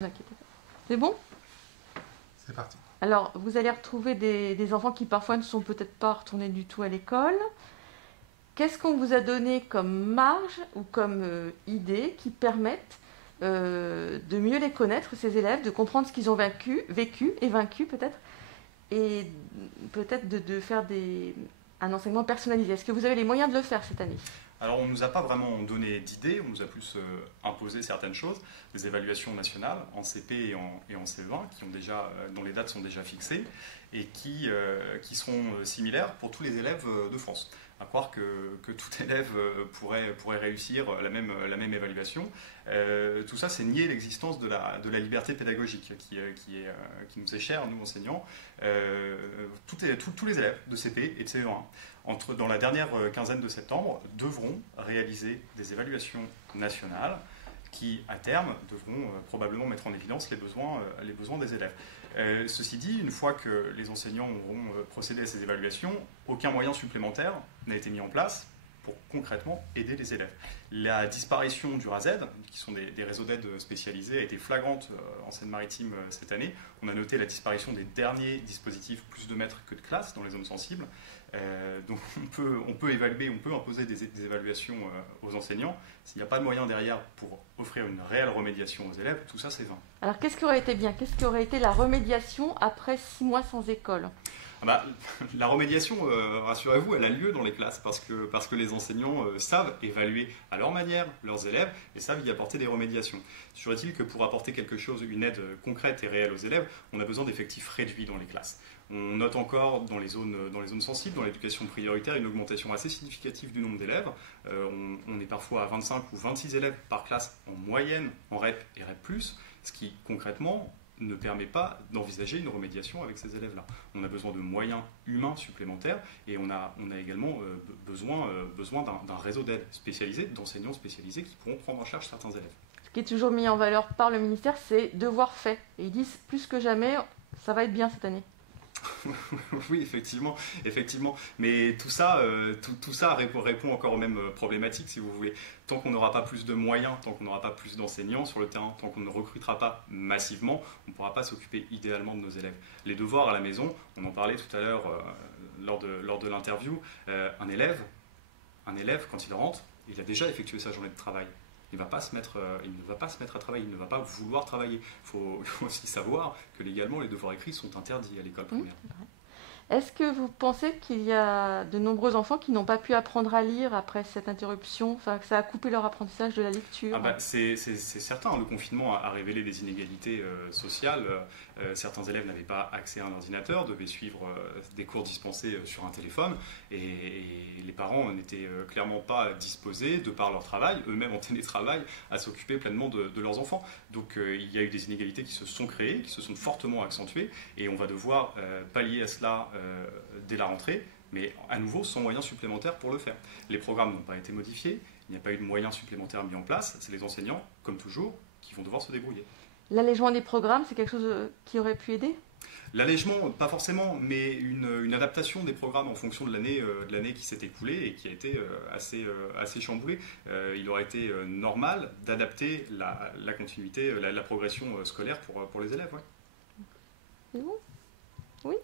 Ne vous inquiétez pas. C'est bon? C'est parti. Alors, vous allez retrouver des enfants qui parfois ne sont peut-être pas retournés du tout à l'école. Qu'est-ce qu'on vous a donné comme marge ou comme idée qui permettent de mieux les connaître, ces élèves, de comprendre ce qu'ils ont vécu et vaincu peut-être, et peut-être de faire un enseignement personnalisé. Est-ce que vous avez les moyens de le faire cette année? Alors on ne nous a pas vraiment donné d'idées, on nous a plus imposé certaines choses, des évaluations nationales en CP et en CE1 dont les dates sont déjà fixées et qui seront similaires pour tous les élèves de France. À croire que tout élève pourrait réussir la même évaluation. Tout ça, c'est nier l'existence de la liberté pédagogique qui nous est chère, nous enseignants. Tous les élèves de CP et de CE1, dans la dernière quinzaine de septembre, devront réaliser des évaluations nationales qui, à terme, devront probablement mettre en évidence les besoins des élèves. Ceci dit, une fois que les enseignants auront procédé à ces évaluations, aucun moyen supplémentaire n'a été mis en place pour concrètement aider les élèves. La disparition du RASED, qui sont des réseaux d'aide spécialisés, a été flagrante en Seine-Maritime cette année. On a noté la disparition des derniers dispositifs plus de maîtres que de classes dans les zones sensibles. Donc on peut évaluer, on peut imposer des évaluations aux enseignants. S'il n'y a pas de moyen derrière pour offrir une réelle remédiation aux élèves, tout ça c'est vain. Alors qu'est-ce qui aurait été bien? Qu'est-ce qui aurait été la remédiation après 6 mois sans école? La remédiation, rassurez-vous, elle a lieu dans les classes parce que les enseignants savent évaluer à leur manière leurs élèves et savent y apporter des remédiations. Toujours est-il que pour apporter quelque chose, une aide concrète et réelle aux élèves, on a besoin d'effectifs réduits dans les classes. On note encore dans les zones sensibles, dans l'éducation prioritaire, une augmentation assez significative du nombre d'élèves. On est parfois à 25 ou 26 élèves par classe en moyenne, en REP et REP+, ce qui concrètement ne permet pas d'envisager une remédiation avec ces élèves-là. On a besoin de moyens humains supplémentaires et on a également besoin d'un réseau d'aide spécialisé, d'enseignants spécialisés qui pourront prendre en charge certains élèves. Ce qui est toujours mis en valeur par le ministère, c'est devoir fait. Et ils disent plus que jamais, ça va être bien cette année. Oui, effectivement. Mais tout ça répond encore aux mêmes problématiques, si vous voulez. Tant qu'on n'aura pas plus de moyens, tant qu'on n'aura pas plus d'enseignants sur le terrain, tant qu'on ne recrutera pas massivement, on ne pourra pas s'occuper idéalement de nos élèves. Les devoirs à la maison, on en parlait tout à l'heure lors de l'interview, un élève, quand il rentre, il a déjà effectué sa journée de travail. Il ne va pas se mettre à travailler, il ne va pas vouloir travailler. Il faut aussi savoir que légalement, les devoirs écrits sont interdits à l'école primaire. Est-ce que vous pensez qu'il y a de nombreux enfants qui n'ont pas pu apprendre à lire après cette interruption, enfin que ça a coupé leur apprentissage de la lecture? C'est certain, le confinement a révélé des inégalités sociales. Certains élèves n'avaient pas accès à un ordinateur, devaient suivre des cours dispensés sur un téléphone et les parents n'étaient clairement pas disposés, de par leur travail, eux-mêmes en télétravail, à s'occuper pleinement de leurs enfants. Donc il y a eu des inégalités qui se sont créées, qui se sont fortement accentuées et on va devoir pallier à cela dès la rentrée, mais à nouveau sans moyens supplémentaires pour le faire. Les programmes n'ont pas été modifiés, il n'y a pas eu de moyens supplémentaires mis en place, c'est les enseignants, comme toujours, qui vont devoir se débrouiller. L'allègement des programmes, c'est quelque chose qui aurait pu aider? L'allègement, pas forcément, mais une adaptation des programmes en fonction de l'année qui s'est écoulée et qui a été assez chamboulée. Il aurait été normal d'adapter la continuité, la progression scolaire pour les élèves. Ouais. C'est bon? Oui.